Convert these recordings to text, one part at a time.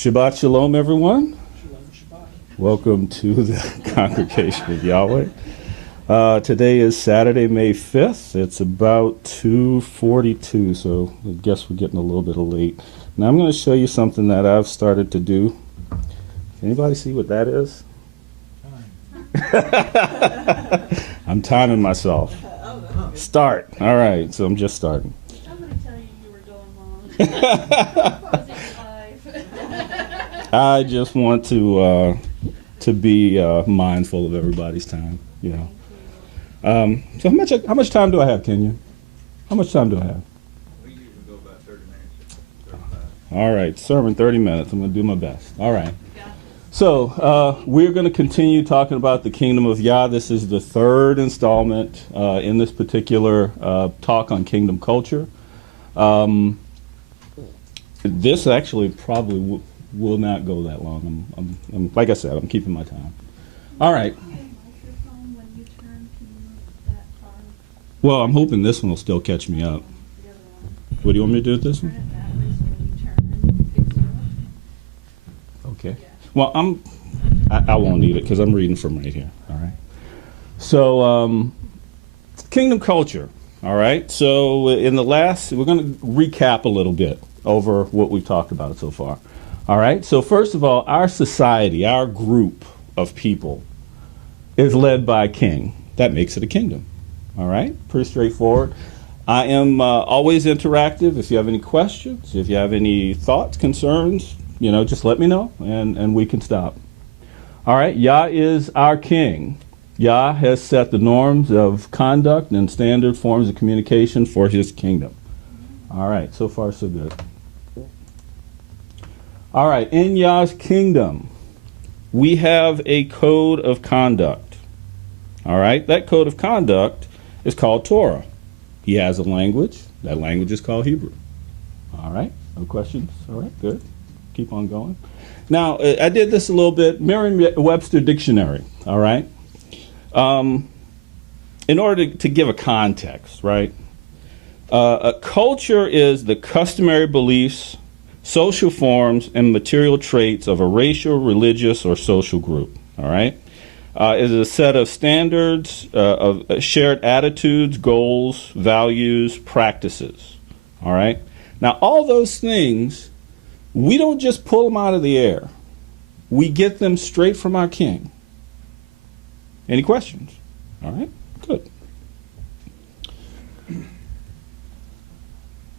Shabbat Shalom, everyone. Shalom Shabbat. Welcome to the Congregation of Yahweh. Today is Saturday, May 5th. It's about 2:42, so I guess we're getting a little bit late. Now I'm going to show you something that I've started to do. Anybody see what that is? I'm timing myself. Start. All right, so I'm just starting. I'm going to tell you were going long. I just want to be mindful of everybody's time, you know. So how much time do I have, Kenya? How much time do I have? We usually go about 30 minutes. 35. All right, sermon 30 minutes. I'm going to do my best. All right. So we're going to continue talking about the kingdom of Yah. This is the third installment in this particular talk on kingdom culture. This actually probably will not go that long. I'm like I said, I'm keeping my time. All right. Well, I'm hoping this one will still catch me up. What do you want me to do with this one? Okay. Well, I won't need it because I'm reading from right here. All right. So, kingdom culture. All right. So, in the last, we're going to recap a little bit over what we've talked about so far. All right. So, first of all, our society, our group of people, is led by a king. That makes it a kingdom. All right. Pretty straightforward. I am always interactive. If you have any questions, if you have any thoughts, concerns, you know, just let me know, and we can stop. All right, Yah is our king. Yah has set the norms of conduct and standard forms of communication for his kingdom. All right, so far so good. All right, in Yah's kingdom, we have a code of conduct. All right, that code of conduct is called Torah. He has a language. That language is called Hebrew. All right, no questions? All right, good. Keep on going. Now, I did this a little bit, Merriam-Webster Dictionary, all right? In order to give a context, right? A culture is the customary beliefs, social forms, and material traits of a racial, religious, or social group, all right? It is a set of standards, of shared attitudes, goals, values, practices, all right? Now, all those things, we don't just pull them out of the air. We get them straight from our king. Any questions? All right, good.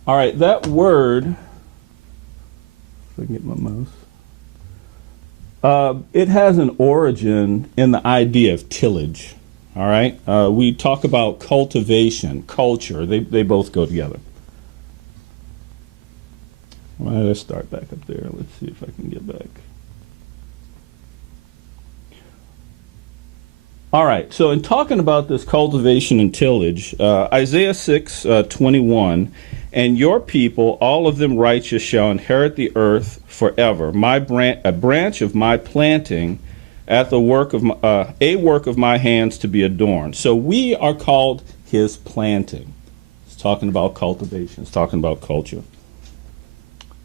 All right, that word, if I can get my mouse, it has an origin in the idea of tillage. All right, we talk about cultivation, culture. They both go together. All right, let's start back up there. Let's see if I can get back. All right, so in talking about this cultivation and tillage, Isaiah 6:21, and your people, all of them righteous, shall inherit the earth forever. A branch of my planting, at the work of a work of my hands to be adorned. So we are called his planting. It's talking about cultivation. It's talking about culture.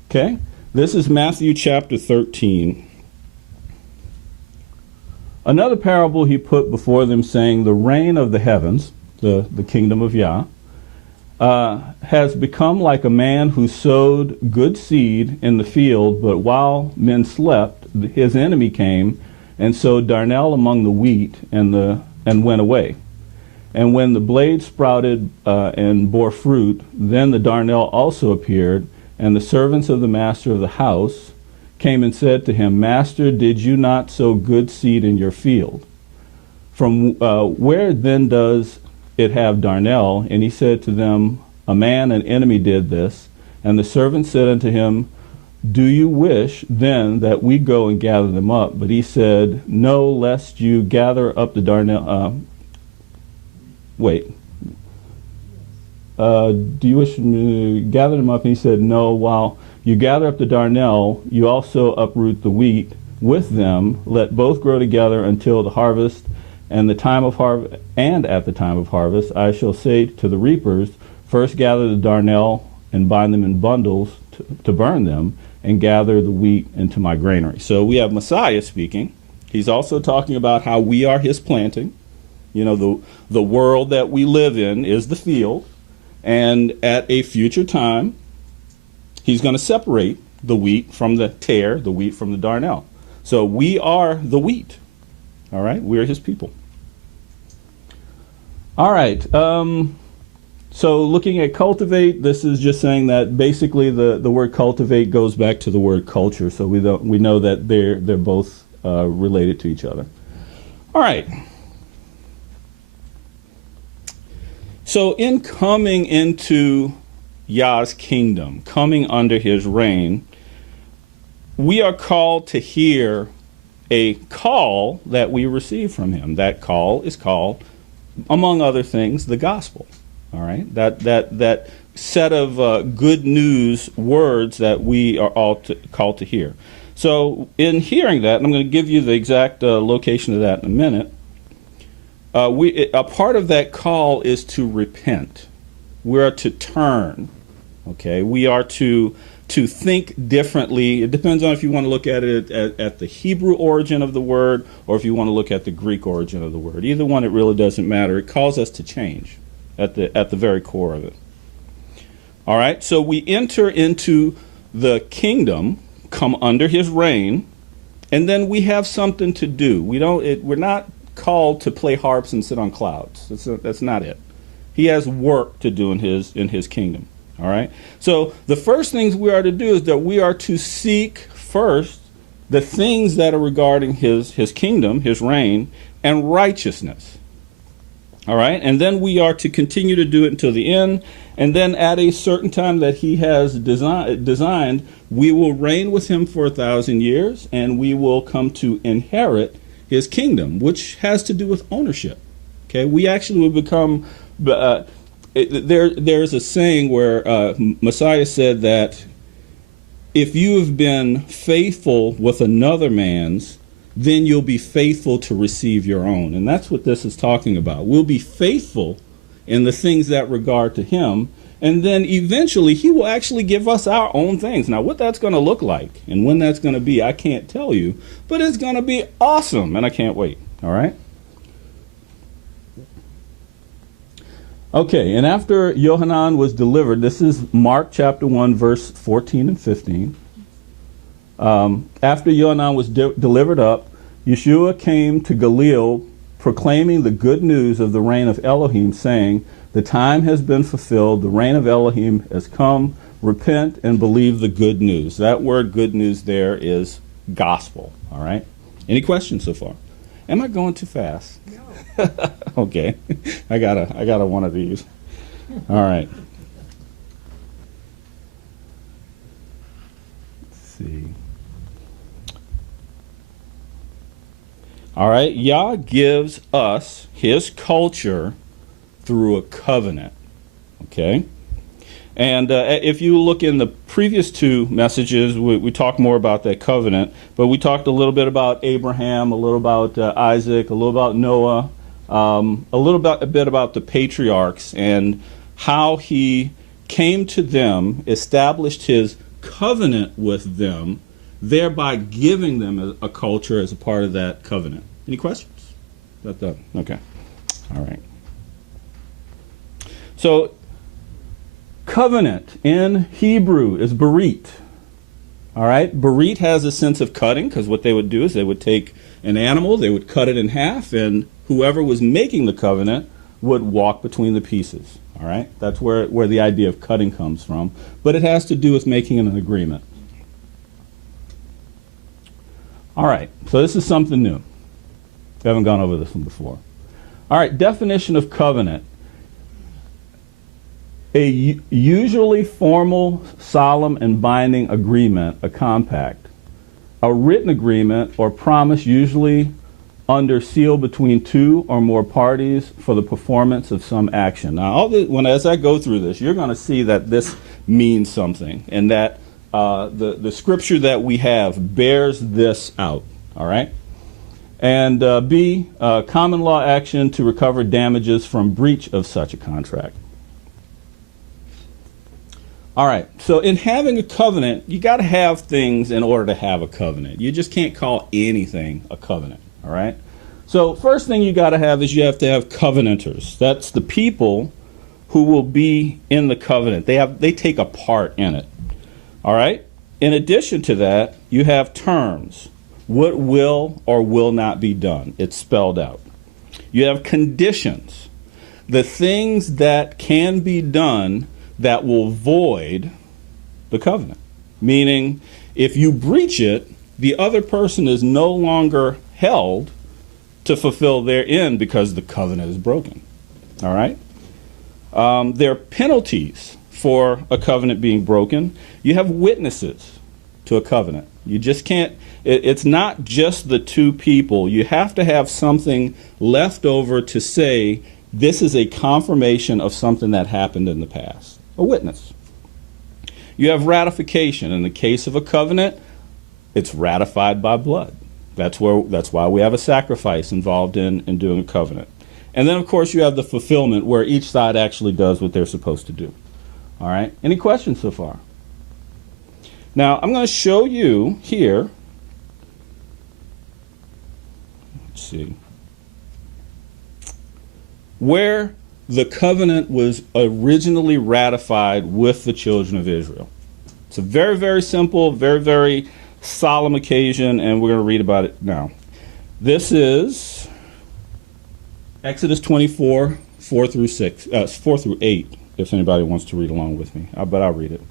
Okay, this is Matthew chapter 13. Another parable he put before them, saying, the reign of the heavens, the kingdom of Yah, has become like a man who sowed good seed in the field, but while men slept, his enemy came and sowed darnel among the wheat and went away. And when the blade sprouted and bore fruit, then the darnel also appeared. And the servants of the master of the house came and said to him, Master, did you not sow good seed in your field? From where then does it have darnel? And he said to them, a man, an enemy, did this. And the servants said unto him, do you wish then that we go and gather them up? But he said, no, lest you gather up the darnel. Do you wish to gather them up? And he said, no, while you gather up the darnel, you also uproot the wheat with them. Let both grow together until the harvest, and at the time of harvest, I shall say to the reapers, first gather the darnel and bind them in bundles to burn them, and gather the wheat into my granary. So we have Messiah speaking. He's also talking about how we are his planting. You know, the world that we live in is the field, and at a future time, he's going to separate the wheat from the tare, the wheat from the darnel. So we are the wheat. All right, we are his people. All right. So looking at cultivate, this is just saying that basically the word cultivate goes back to the word culture. So we know that they're both related to each other. All right. So in coming into Yah's kingdom, coming under his reign, we are called to hear a call that we receive from him. That call is called, among other things, the gospel. All right, that set of good news words that we are all called to hear. So in hearing that, and I'm going to give you the exact location of that in a minute, a part of that call is to repent. We are to turn. Okay, we are to think differently. It depends on if you want to look at it at the Hebrew origin of the word or if you want to look at the Greek origin of the word. Either one, it really doesn't matter. It calls us to change at the very core of it. All right, so we enter into the kingdom, come under his reign, and then we have something to do. We're not called to play harps and sit on clouds. That's not it. He has work to do in his kingdom. All right. So the first things we are to do is that we are to seek first the things that are regarding his kingdom, his reign, and righteousness. All right. And then we are to continue to do it until the end. And then at a certain time that he has designed, we will reign with him for 1,000 years, and we will come to inherit his kingdom, which has to do with ownership. Okay. We actually will become... There's a saying where Messiah said that if you have been faithful with another man's, then you'll be faithful to receive your own. And that's what this is talking about. We'll be faithful in the things that regard to him, and then eventually he will actually give us our own things. Now, what that's going to look like and when that's going to be, I can't tell you, but it's going to be awesome, and I can't wait. All right? Okay, and after Yohanan was delivered, this is Mark chapter 1, verse 14 and 15. After Yohanan was delivered up, Yeshua came to Galilee proclaiming the good news of the reign of Elohim, saying, the time has been fulfilled, the reign of Elohim has come, repent and believe the good news. That word good news there is gospel, all right? Any questions so far? Am I going too fast? No. Okay, I got a one of these. All right. Let's see. All right, Yah gives us his culture through a covenant. Okay, and if you look in the previous two messages, we talked more about that covenant, but we talked a little bit about Abraham, a little about Isaac, a little about Noah. A bit about the patriarchs and how he came to them, established his covenant with them, thereby giving them a culture as a part of that covenant. Any questions? Okay. All right. So, covenant in Hebrew is berit. All right. Berit has a sense of cutting, because what they would do is they would take an animal, they would cut it in half, and whoever was making the covenant would walk between the pieces. All right? That's where the idea of cutting comes from. But it has to do with making an agreement. All right. So this is something new. We haven't gone over this one before. All right. Definition of covenant. A usually formal, solemn, and binding agreement, a compact. A written agreement or promise usually under seal between two or more parties for the performance of some action. Now, as I go through this, you're going to see that this means something, and that the scripture that we have bears this out. All right? And B, common law action to recover damages from breach of such a contract. All right, so in having a covenant, you got to have things in order to have a covenant. You just can't call anything a covenant, all right? So first thing you got to have is you have to have covenanters. That's the people who will be in the covenant. They take a part in it, all right? In addition to that, you have terms. What will or will not be done. It's spelled out. You have conditions. The things that can be done that will void the covenant. Meaning, if you breach it, the other person is no longer held to fulfill their end because the covenant is broken. All right? There are penalties for a covenant being broken. You have witnesses to a covenant. You just can't, it's not just the two people. You have to have something left over to say, this is a confirmation of something that happened in the past. A witness. You have ratification. In the case of a covenant, it's ratified by blood. That's why we have a sacrifice involved in doing a covenant. And then, of course, you have the fulfillment where each side actually does what they're supposed to do. All right? Any questions so far? Now, I'm going to show you here. Let's see. Where the covenant was originally ratified with the children of Israel. It's a very, very simple, very, very solemn occasion, and we're going to read about it now. This is Exodus 24, 4 through 8, if anybody wants to read along with me, but I'll read it.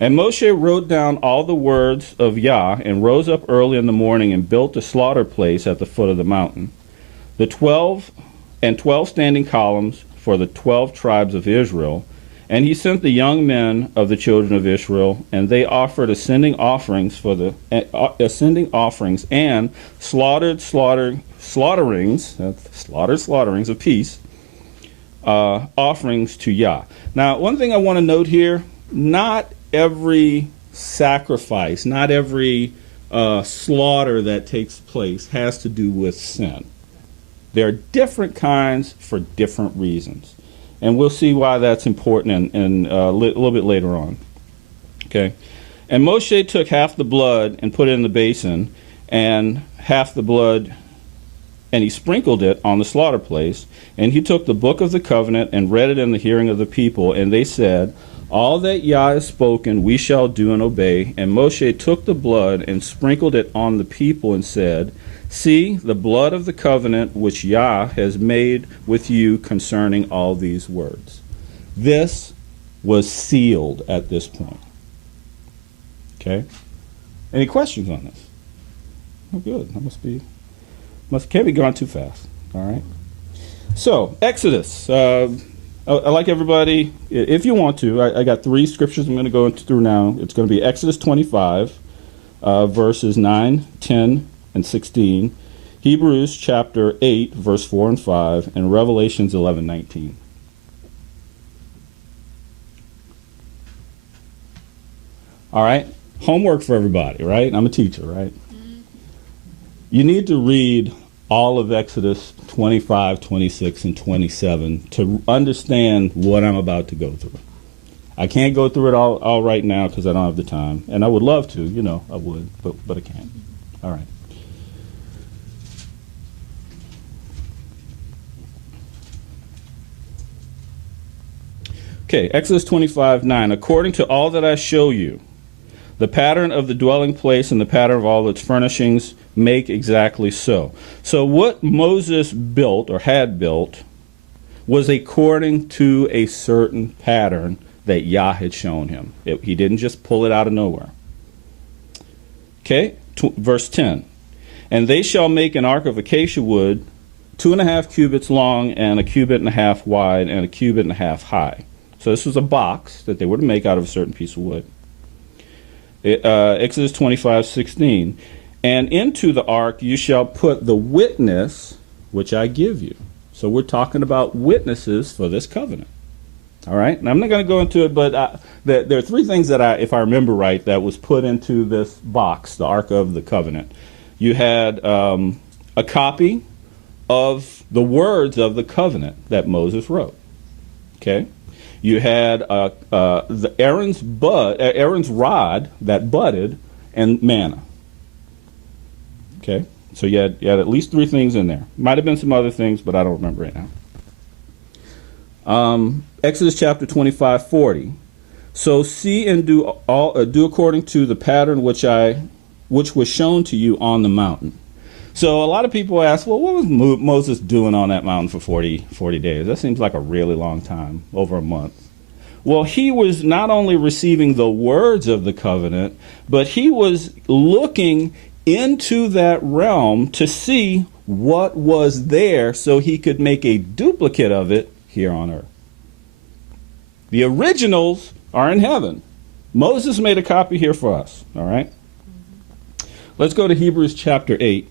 And Moshe wrote down all the words of Yah and rose up early in the morning and built a slaughter place at the foot of the mountain. The 12 standing columns for the 12 tribes of Israel, and he sent the young men of the children of Israel, and they offered ascending offerings and slaughterings of peace offerings to Yah. Now, one thing I want to note here: not every sacrifice, not every slaughter that takes place has to do with sin. There are different kinds for different reasons. And we'll see why that's important in a little bit later on. Okay? And Moshe took half the blood and put it in the basin, and half the blood, and he sprinkled it on the slaughter place. And he took the book of the covenant and read it in the hearing of the people. And they said, all that Yah has spoken we shall do and obey. And Moshe took the blood and sprinkled it on the people and said, see the blood of the covenant which Yah has made with you concerning all these words. This was sealed at this point. Okay? Any questions on this? Oh, good. I can't be gone too fast. All right? So, Exodus. I like everybody, if you want to, I got 3 scriptures I'm going to go through now. It's going to be Exodus 25, verses 9, 10, and 16, Hebrews chapter 8, verse 4 and 5, and Revelations 11, 19. All right? Homework for everybody, right? I'm a teacher, right? Mm-hmm. You need to read all of Exodus 25, 26, and 27 to understand what I'm about to go through. I can't go through it all right now because I don't have the time. And I would love to, I would, but I can't. All right. Okay, Exodus 25, 9. According to all that I show you, the pattern of the dwelling place and the pattern of all its furnishings make exactly so. So what Moses built or had built was according to a certain pattern that Yah had shown him. He didn't just pull it out of nowhere. Okay, verse 10. And they shall make an ark of acacia wood, 2.5 cubits long and 1.5 cubits wide and 1.5 cubits high. So this was a box that they were to make out of a certain piece of wood. Exodus 25, 16. And into the ark you shall put the witness which I give you. So we're talking about witnesses for this covenant. All right? And I'm not going to go into it, but there are 3 things that if I remember right, that was put into this box, the Ark of the Covenant. You had a copy of the words of the covenant that Moses wrote. Okay? You had Aaron's rod that budded, and manna. Okay, so you had at least 3 things in there. Might have been some other things, but I don't remember right now. Exodus chapter 25:40. So see and do according to the pattern which was shown to you on the mountain. So a lot of people ask, well, what was Moses doing on that mountain for 40 days? That seems like a really long time, over a month. Well, he was not only receiving the words of the covenant, but he was looking into that realm to see what was there so he could make a duplicate of it here on earth. The originals are in heaven. Moses made a copy here for us, all right? Let's go to Hebrews chapter 8.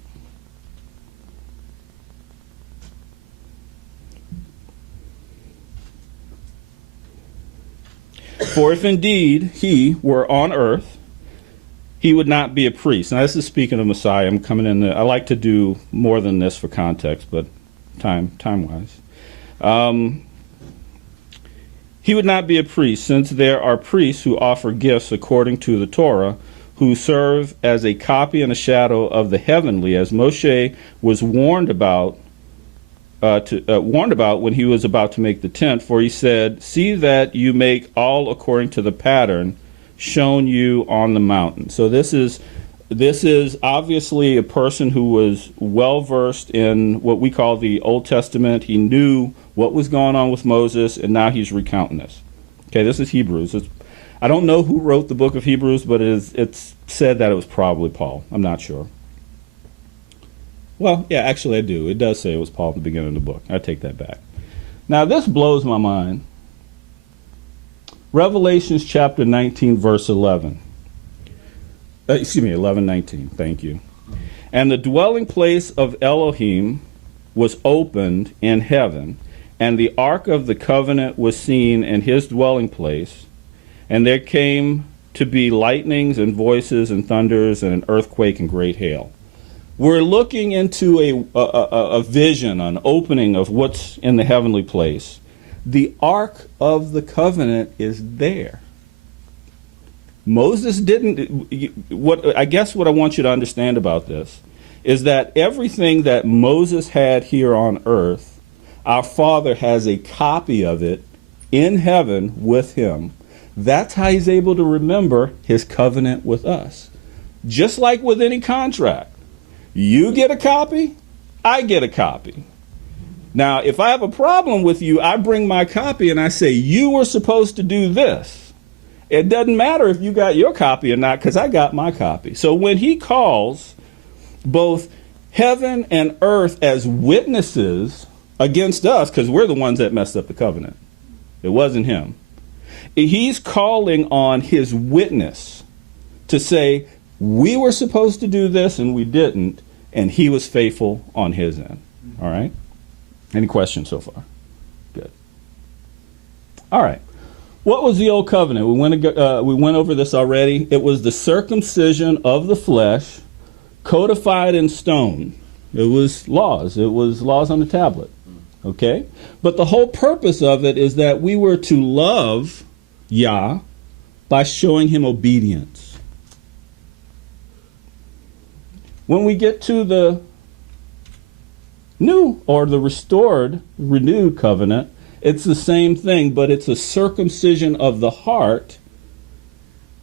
For if indeed he were on earth, he would not be a priest. Now, this is speaking of Messiah. I'm coming in. I like to do more than this for context, but time-wise. He would not be a priest, since there are priests who offer gifts according to the Torah, who serve as a copy and a shadow of the heavenly, as Moshe was warned about when he was about to make the tent. For he said, "See that you make all according to the pattern shown you on the mountain." So this is obviously a person who was well versed in what we call the Old Testament. He knew what was going on with Moses, and now he's recounting this. Okay, this is Hebrews. I don't know who wrote the book of Hebrews, but it's said that it was probably Paul. I'm not sure. Well, yeah, actually I do. It does say it was Paul at the beginning of the book. I take that back. Now, this blows my mind. Revelations chapter 19, verse 11. 11:19. Thank you. And the dwelling place of Elohim was opened in heaven, and the ark of the covenant was seen in his dwelling place, and there came to be lightnings and voices and thunders and an earthquake and great hail. We're looking into a vision, an opening of what's in the heavenly place. The ark of the covenant is there. Moses didn't. I guess what I want you to understand about this is that everything that Moses had here on earth, our Father has a copy of it in heaven with him. That's how he's able to remember his covenant with us. Just like with any contract. You get a copy, I get a copy. Now, if I have a problem with you, I bring my copy and I say, you were supposed to do this. It doesn't matter if you got your copy or not, because I got my copy. So when he calls both heaven and earth as witnesses against us, because we're the ones that messed up the covenant. It wasn't him. He's calling on his witness to say, we were supposed to do this and we didn't, and he was faithful on his end. All right? Any questions so far? Good. All right. What was the old covenant? We went over this already. It was the circumcision of the flesh, codified in stone. It was laws. It was laws on the tablet. Okay? But the whole purpose of it is that we were to love Yah by showing him obedience. When we get to the new or the restored, renewed covenant, it's the same thing, but it's a circumcision of the heart.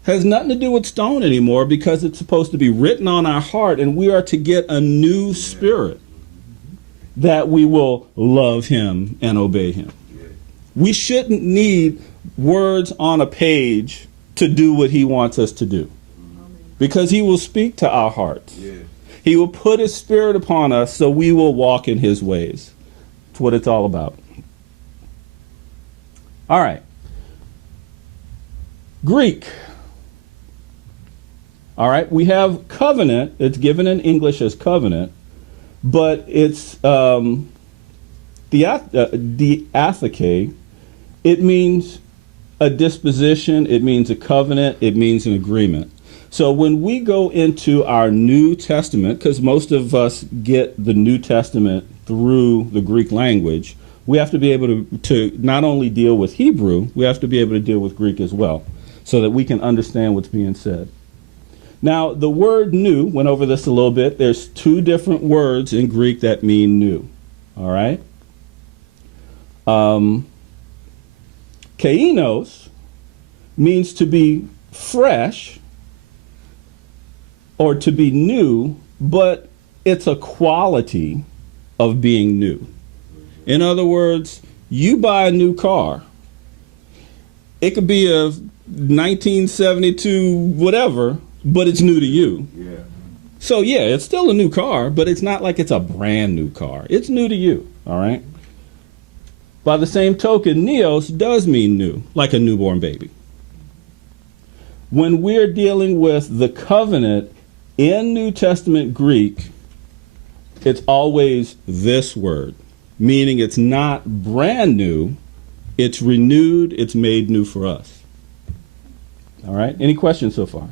Has nothing to do with stone anymore, because it's supposed to be written on our heart, and we are to get a new spirit that we will love him and obey him. We shouldn't need words on a page to do what he wants us to do, because he will speak to our hearts. He will put his spirit upon us so we will walk in his ways. That's what it's all about. All right. Greek. All right. We have covenant. It's given in English as covenant, but it's diatheke. It means a disposition. It means a covenant. It means an agreement. So when we go into our New Testament, because most of us get the New Testament through the Greek language, we have to be able to not only deal with Hebrew, we have to be able to deal with Greek as well, so that we can understand what's being said. Now, the word new, went over this a little bit. There's two different words in Greek that mean new. All right? Kainos means to be fresh or to be new, but it's a quality of being new. In other words, you buy a new car. It could be a 1972 whatever, but it's new to you. Yeah. So yeah, it's still a new car, but it's not like it's a brand new car. It's new to you, all right? By the same token, neos does mean new, like a newborn baby. When we're dealing with the covenant in New Testament Greek, it's always this word, meaning it's not brand new, it's renewed, it's made new for us. All right, any questions so far?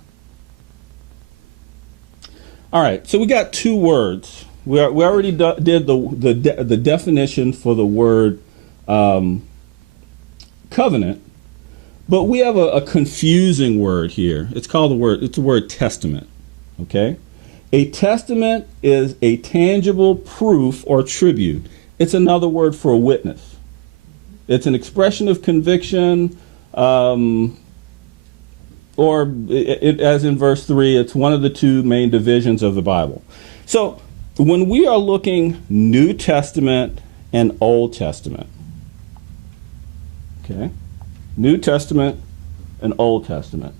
All right, so we got two words. We already did the definition for the word covenant, but we have a confusing word here. It's the word testament. Okay, a testament is a tangible proof or tribute. It's another word for a witness. It's an expression of conviction, or as in verse 3, it's one of the two main divisions of the Bible. So when we are looking New Testament and Old Testament, okay, New Testament and Old Testament.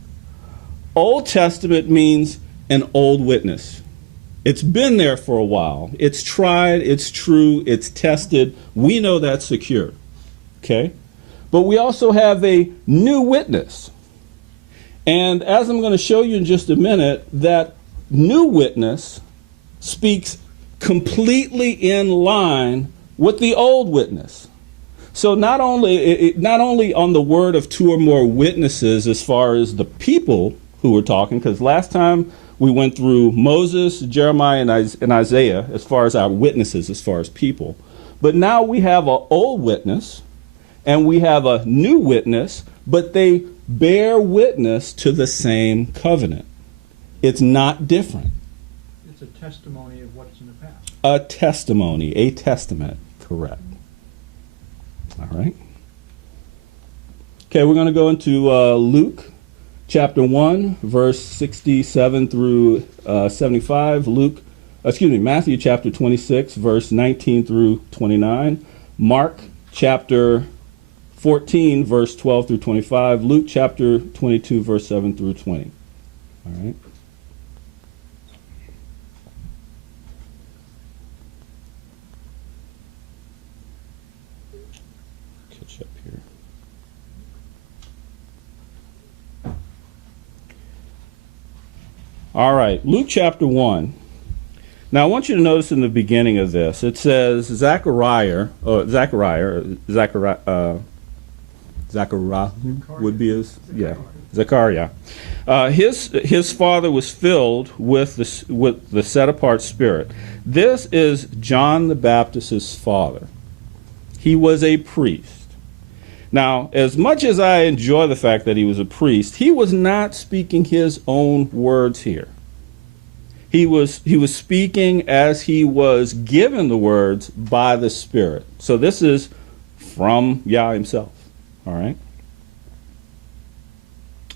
Old Testament means an old witness. It's been there for a while. It's tried, it's true, it's tested. We know that's secure. Okay? But we also have a new witness. And as I'm going to show you in just a minute, that new witness speaks completely in line with the old witness. So not only on the word of two or more witnesses as far as the people who were talking, because last time we went through Moses, Jeremiah, and Isaiah as far as our witnesses, as far as people. But now we have an old witness and we have a new witness, but they bear witness to the same covenant. It's not different. It's a testimony of what's in the past. A testimony, a testament, correct. All right. Okay, we're going to go into Luke chapter 1, verse 67 through 75. Matthew chapter 26, verse 19 through 29. Mark chapter 14, verse 12 through 25. Luke chapter 22, verse 7 through 20. All right. Catch up here. All right, Luke chapter 1. Now I want you to notice in the beginning of this, it says Zechariah would be his, yeah, Zechariah. His father was filled with the set apart spirit. This is John the Baptist's father. He was a priest. Now, as much as I enjoy the fact that he was a priest, he was not speaking his own words here. He was speaking as he was given the words by the Spirit. So this is from Yah himself. All right?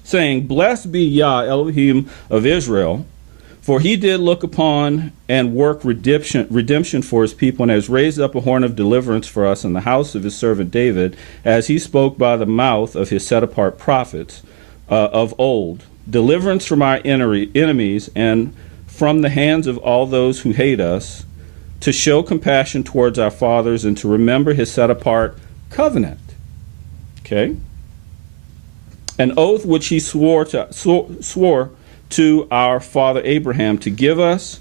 Saying, "Blessed be Yah, Elohim of Israel, for he did look upon and work redemption for his people, and has raised up a horn of deliverance for us in the house of his servant David, as he spoke by the mouth of his set-apart prophets of old, deliverance from our enemies and from the hands of all those who hate us, to show compassion towards our fathers, and to remember his set-apart covenant." Okay? An oath which he swore to our father Abraham, to give us,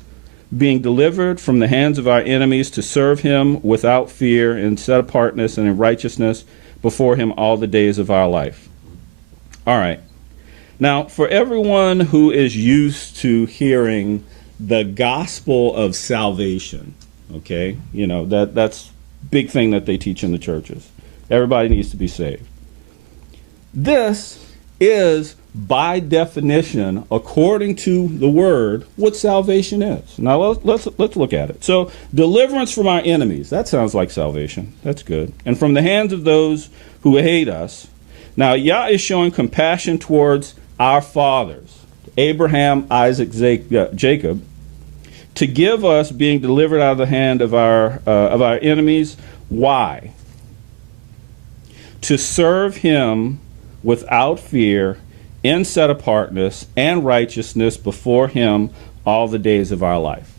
being delivered from the hands of our enemies, to serve him without fear, in set-apartness and in righteousness before him all the days of our life. All right. Now, for everyone who is used to hearing the gospel of salvation, okay, you know, that's big thing that they teach in the churches. Everybody needs to be saved. This is, by definition, according to the word, what salvation is. Now let's look at it. So, deliverance from our enemies. That sounds like salvation. That's good. And from the hands of those who hate us. Now, Yah is showing compassion towards our fathers, Abraham, Isaac, Jacob, to give us being delivered out of the hand of our enemies. Why? To serve him without fear, in set apartness and righteousness before him all the days of our life.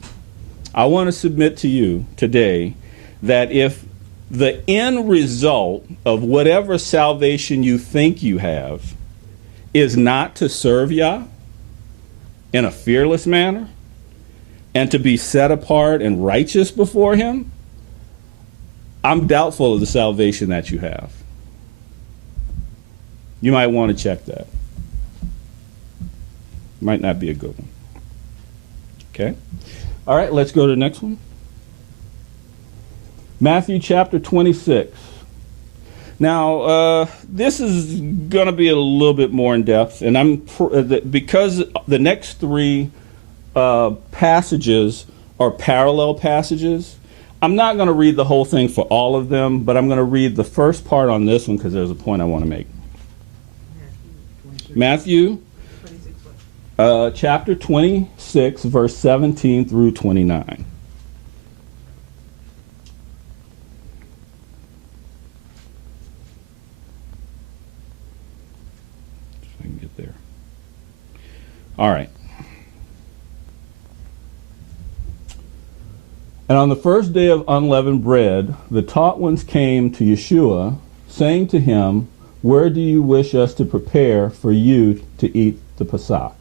I want to submit to you today that if the end result of whatever salvation you think you have is not to serve Yah in a fearless manner and to be set apart and righteous before him, I'm doubtful of the salvation that you have. You might want to check that. Might not be a good one. Okay? All right, let's go to the next one. Matthew chapter 26. Now, this is going to be a little bit more in depth, and because the next three passages are parallel passages, I'm not going to read the whole thing for all of them, but I'm going to read the first part on this one because there's a point I want to make. Matthew chapter 26, verse 17 through 29. If I can get there. All right. And on the first day of unleavened bread, the taught ones came to Yeshua, saying to him, "Where do you wish us to prepare for you to eat the Pesach?"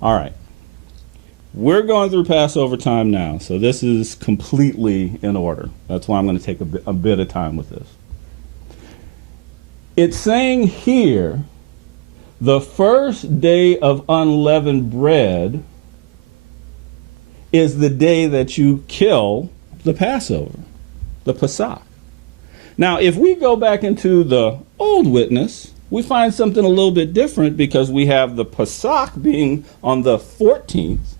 All right. We're going through Passover time now, so this is completely in order. That's why I'm going to take a bit of time with this. It's saying here, the first day of unleavened bread is the day that you kill the Passover, the Pesach. Now, if we go back into the Old Witness, we find something a little bit different because we have the Pesach being on the 14th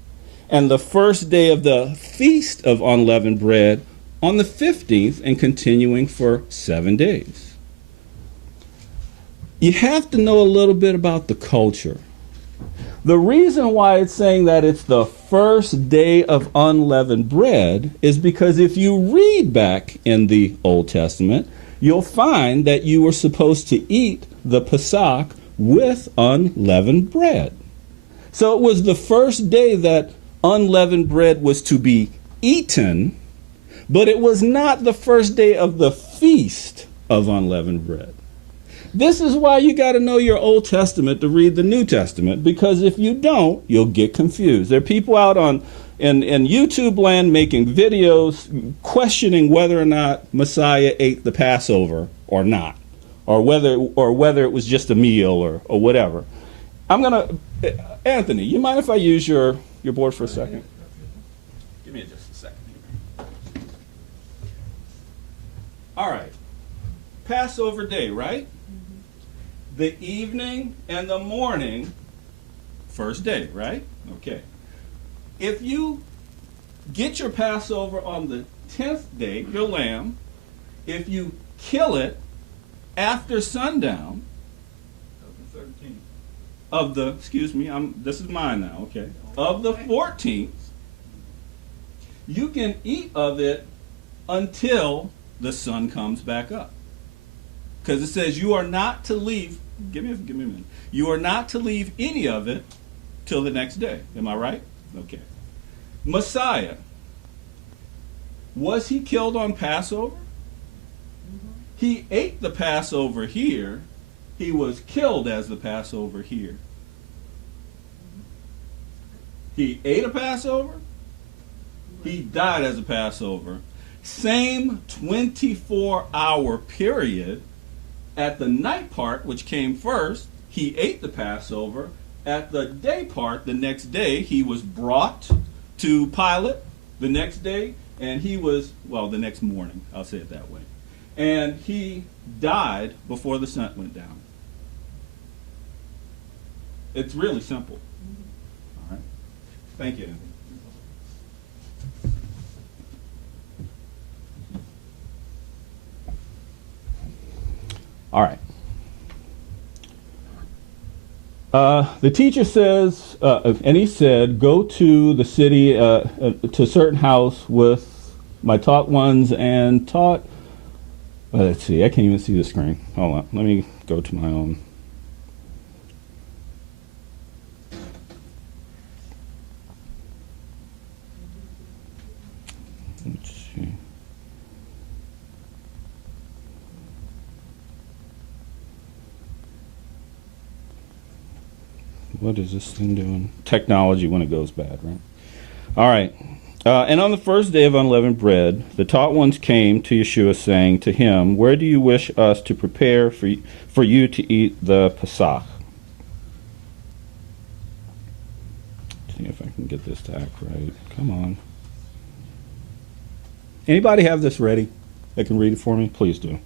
and the first day of the Feast of Unleavened Bread on the 15th and continuing for 7 days. You have to know a little bit about the culture. The reason why it's saying that it's the first day of unleavened bread is because if you read back in the Old Testament, you'll find that you were supposed to eat the Pesach with unleavened bread. So it was the first day that unleavened bread was to be eaten, but it was not the first day of the feast of unleavened bread. This is why you got to know your Old Testament to read the New Testament, because if you don't, you'll get confused. There are people out in YouTube land making videos questioning whether or not Messiah ate the Passover or not, or whether it was just a meal or whatever. Anthony, you mind if I use your board for a second? Give me just a second here. All right. Passover day, right? The evening and the morning, first day, right? Okay. If you get your Passover on the 10th day, your lamb, if you kill it after sundown of the 13th, this is mine now, okay, of the 14th, you can eat of it until the sun comes back up. Because it says you are not to leave, give me a minute, you are not to leave any of it till the next day. Am I right? Okay. Messiah, was he killed on Passover? Mm-hmm. He ate the Passover here. He was killed as the Passover here. He ate a Passover. He died as a Passover. Same 24-hour period. At the night part, which came first, he ate the Passover. At the day part, the next day, he was brought to Pilate. The next day, And he was, well, the next morning, I'll say it that way. And he died before the sun went down. It's really simple. All right. Thank you. All right. The teacher says, and he said, go to the city, to a certain house with my taught ones and taught. Let's see, I can't even see the screen. Hold on, let me go to my own. Let's see. What is this thing doing? Technology when it goes bad, right? All right. And on the first day of unleavened bread, the taught ones came to Yeshua, saying to him, where do you wish us to prepare for you to eat the Pesach? See if I can get this to act right. Come on. Anybody have this ready that can read it for me? Please do.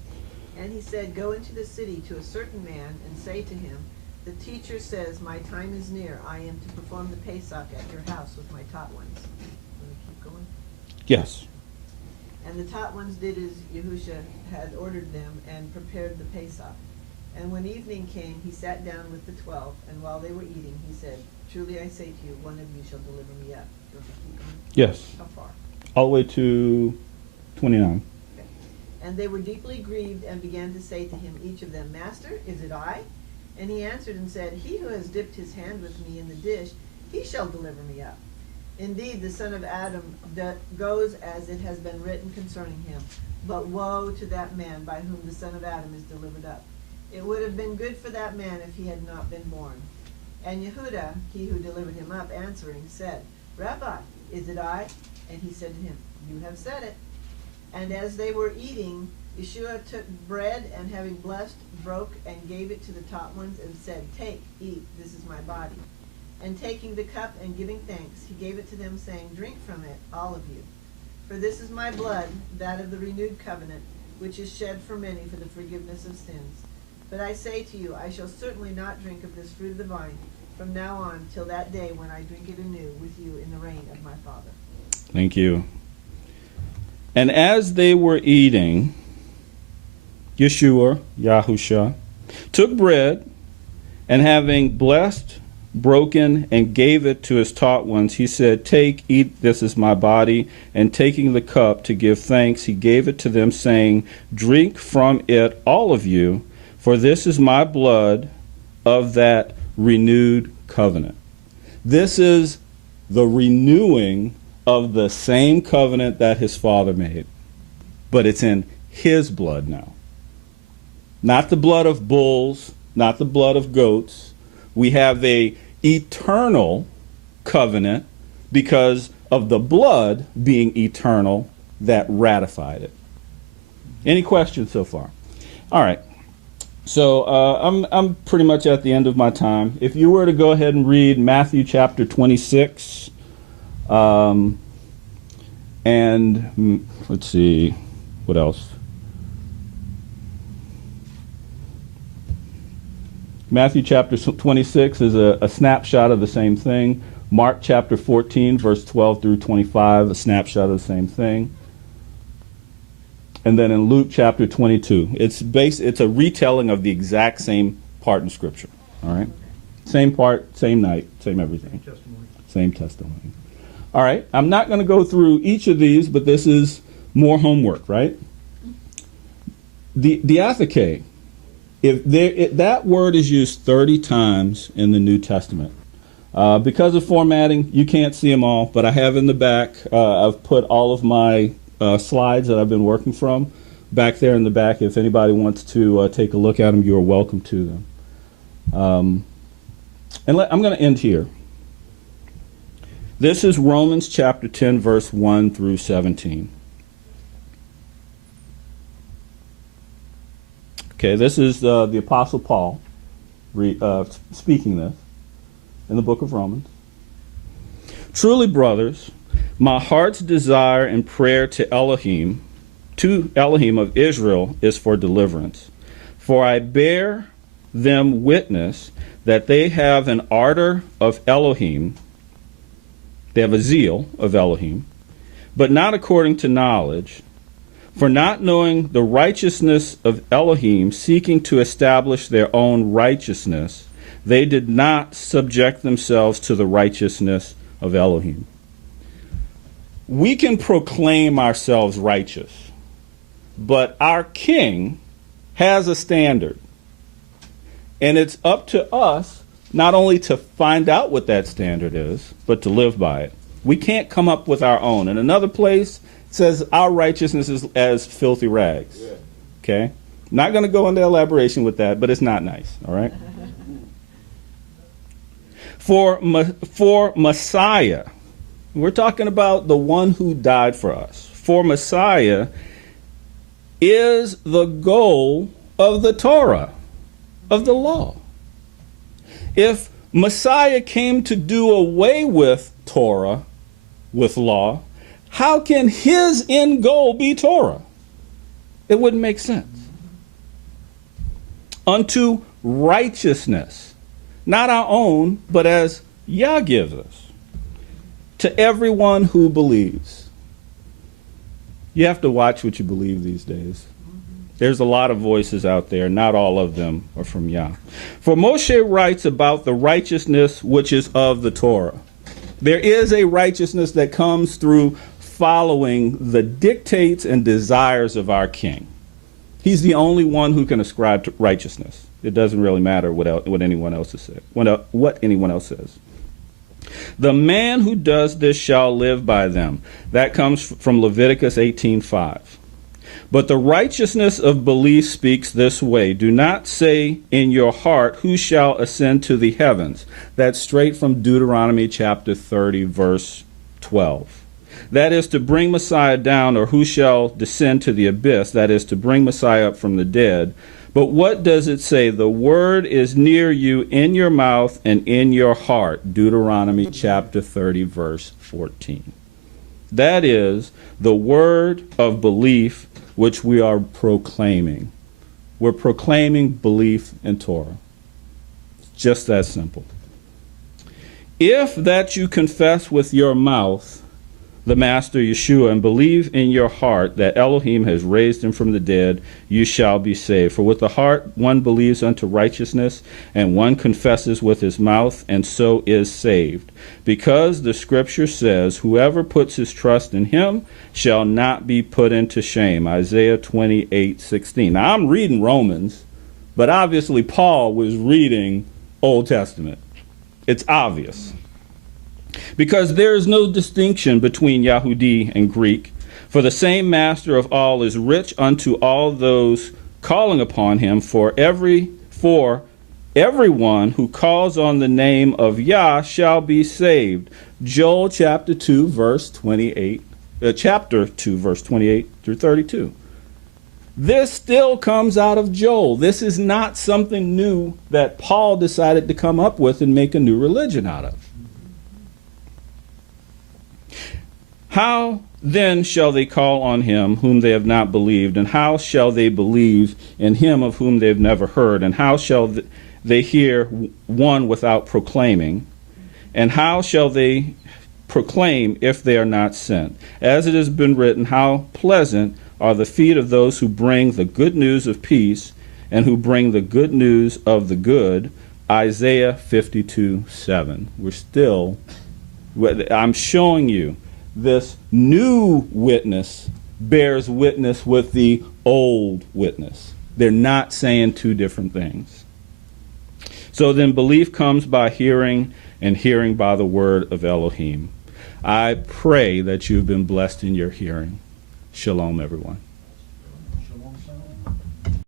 And he said, go into the city to a certain man and say to him, the teacher says, my time is near. I am to perform the Pesach at your house with my taught ones. Want to keep going? Yes. And the taught ones did as Yahusha had ordered them and prepared the Pesach. And when evening came, he sat down with the 12, and while they were eating, he said, truly I say to you, one of you shall deliver me up. Do you want to keep going? Yes. How far? All the way to 29. Okay. And they were deeply grieved and began to say to him, each of them, Master, is it I? And he answered and said, he who has dipped his hand with me in the dish, he shall deliver me up. Indeed, the son of Adam goes as it has been written concerning him. But woe to that man by whom the son of Adam is delivered up. It would have been good for that man if he had not been born. And Yehuda, he who delivered him up, answering, said, Rabbi, is it I? And he said to him, you have said it. And as they were eating, Yeshua took bread, and having blessed, broke, and gave it to the taught ones, and said, take, eat, this is my body. And taking the cup and giving thanks, he gave it to them, saying, drink from it, all of you. For this is my blood, that of the renewed covenant, which is shed for many for the forgiveness of sins. But I say to you, I shall certainly not drink of this fruit of the vine from now on till that day when I drink it anew with you in the reign of my Father. Thank you. And as they were eating, Yeshua, Yahusha, took bread, and having blessed, broken, and gave it to his taught ones, he said, take, eat, this is my body. And taking the cup to give thanks, he gave it to them, saying, drink from it, all of you, for this is my blood of that renewed covenant. This is the renewing of the same covenant that his father made, but it's in his blood now. Not the blood of bulls, not the blood of goats. We have a eternal covenant because of the blood being eternal that ratified it. Any questions so far? All right. So I'm pretty much at the end of my time. If you were to go ahead and read Matthew chapter 26, and let's see, what else? Matthew chapter 26 is a snapshot of the same thing. Mark chapter 14, verse 12 through 25, a snapshot of the same thing. And then in Luke chapter 22, it's a retelling of the exact same part in Scripture. All right? Same part, same night, same everything. Testimony. Same testimony. All right, I'm not going to go through each of these, but this is more homework, right? The diatheke, that word is used 30 times in the New Testament. Because of formatting, you can't see them all, but I have in the back, I've put all of my slides that I've been working from back there in the back. If anybody wants to take a look at them, you're welcome to them. I'm going to end here. This is Romans chapter 10, verse 1 through 17. Okay, this is the Apostle Paul speaking this in the book of Romans. Truly, brothers, My heart's desire and prayer to Elohim of Israel, is for deliverance. For I bear them witness that they have an ardor of Elohim, they have a zeal of Elohim, but not according to knowledge. For not knowing the righteousness of Elohim, seeking to establish their own righteousness, they did not subject themselves to the righteousness of Elohim. We can proclaim ourselves righteous, but our king has a standard. And it's up to us not only to find out what that standard is, but to live by it. We can't come up with our own. In another place, it says our righteousness is as filthy rags. Yeah. Okay? Not going to go into elaboration with that, but it's not nice. All right? For Messiah, we're talking about the one who died for us. For Messiah is the goal of the Torah, of the law. If Messiah came to do away with Torah, with law, how can his end goal be Torah? It wouldn't make sense. Unto righteousness, not our own, but as Yah gives us, to everyone who believes. You have to watch what you believe these days. There's a lot of voices out there. Not all of them are from Yah. For Moshe writes about the righteousness which is of the Torah. There is a righteousness that comes through following the dictates and desires of our king. He's the only one who can ascribe to righteousness. It doesn't really matter what anyone else says. What anyone else says. The man who does this shall live by them. That comes from Leviticus 18:5. But the righteousness of belief speaks this way. Do not say in your heart, who shall ascend to the heavens? That's straight from Deuteronomy chapter 30, verse 12. That is to bring Messiah down, or who shall descend to the abyss? That is to bring Messiah up from the dead. But what does it say? The word is near you, in your mouth and in your heart. Deuteronomy chapter 30, verse 14. That is the word of belief which we are proclaiming. We're proclaiming belief in Torah. It's just that simple. If that you confess with your mouth the Master Yeshua and believe in your heart that Elohim has raised him from the dead, you shall be saved. For with the heart one believes unto righteousness, and one confesses with his mouth, and so is saved. Because the scripture says, whoever puts his trust in him shall not be put into shame. Isaiah 28:16. Now I'm reading Romans, but obviously Paul was reading Old Testament. It's obvious. Because there is no distinction between Yahudi and Greek, for the same master of all is rich unto all those calling upon him, for everyone who calls on the name of Yah shall be saved. Joel chapter 2, verse 28, chapter 2, verse 28 through 32. This still comes out of Joel. This is not something new that Paul decided to come up with and make a new religion out of. How then shall they call on him whom they have not believed? And how shall they believe in him of whom they have never heard? And how shall they hear one without proclaiming? And how shall they proclaim if they are not sent? As it has been written, how pleasant are the feet of those who bring the good news of peace and who bring the good news of the good. Isaiah 52:7. I'm showing you this new witness bears witness with the old witness. They're not saying two different things. So then belief comes by hearing, and hearing by the word of Elohim. I pray that you've been blessed in your hearing. Shalom, everyone.